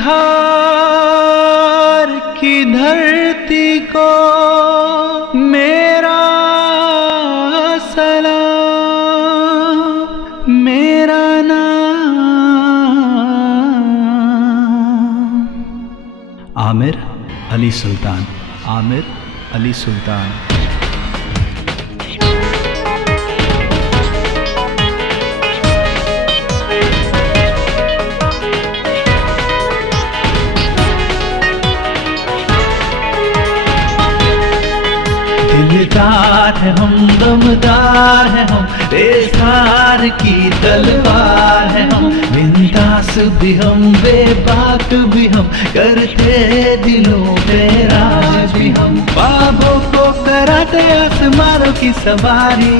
बिहार की धरती को मेरा सलाम, मेरा नाम आमिर अली सुल्तान। आमिर अली सुल्तान। दिलदार है हम, दमदार है हम, बेसार की तलवार है हम, बिंदास भी हम, बेबाक भी हम, करते दिलों पे राज भी हम, ख्वाबों को कराते आसमानों की सवारी।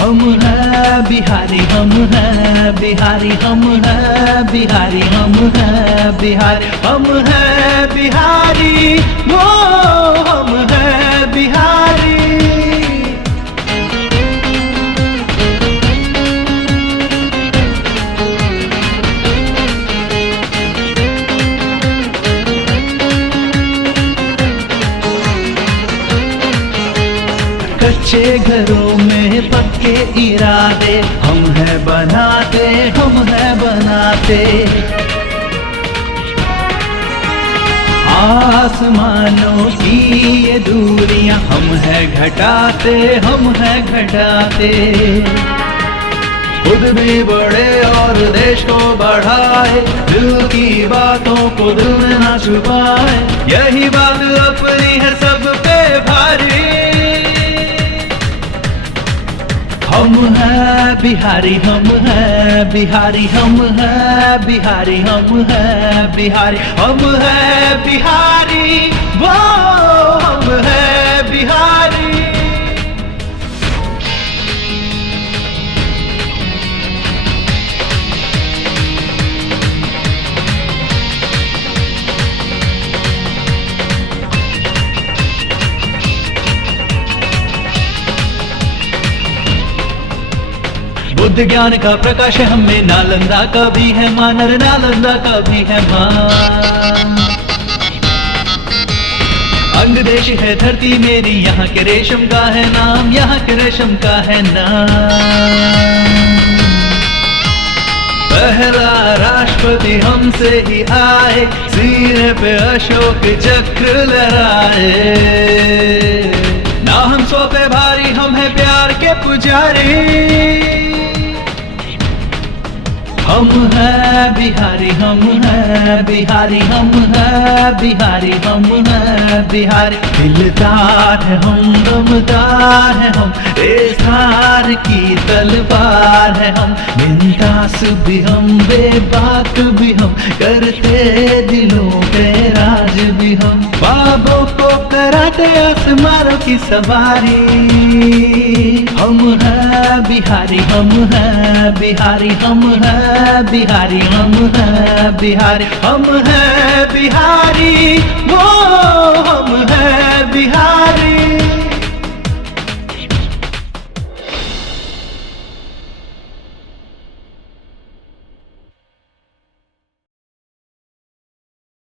हम हैं बिहारी, हम हैं बिहारी, हम हैं बिहारी, हम हैं बिहारी, हम हैं बिहारी, वो हम हैं बिहारी। कच्चे घरों में पक्के इरादे, हम हैं बनाते, हम हैं बनाते। आसमानों की ये दूरियां हम हैं घटाते, हम हैं घटाते। खुद भी बढ़े और देश को बढ़ाए, दिल की बातों को दिल में ना छुपाए, यही बात अपनी है सब पे भारी। हम हैं बिहारी, हम हैं बिहारी, हम हैं बिहारी, हम हैं बिहारी, हम हैं बिहारी, वो हम हैं बिहारी। बुद्ध ज्ञान का प्रकाश है हमें, नालंदा का भी है मां, नर नालंदा का भी है मां। अंग देश है धरती मेरी, यहाँ के रेशम का है नाम, यहाँ के रेशम का है नाम। पहला राष्ट्रपति हमसे ही आए, सीने पे अशोक चक्र लहराए। ना हम सौ पे भारी, हम है प्यार के पुजारी। हम हैं बिहारी, हम हैं बिहारी, हम हैं बिहारी, हम हैं बिहारी। दिलदार है हम, दमदार है हम, बेसार की तलवार है हम, बिंदास भी हम, बेबाक भी हम, करते दिलों पे राज भी हम, ख्वाबों को कराते आसमानों की सवारी। हम हैं बिहारी, हम हैं बिहारी, हम हैं बिहारी, हम हैं बिहारी, हम हैं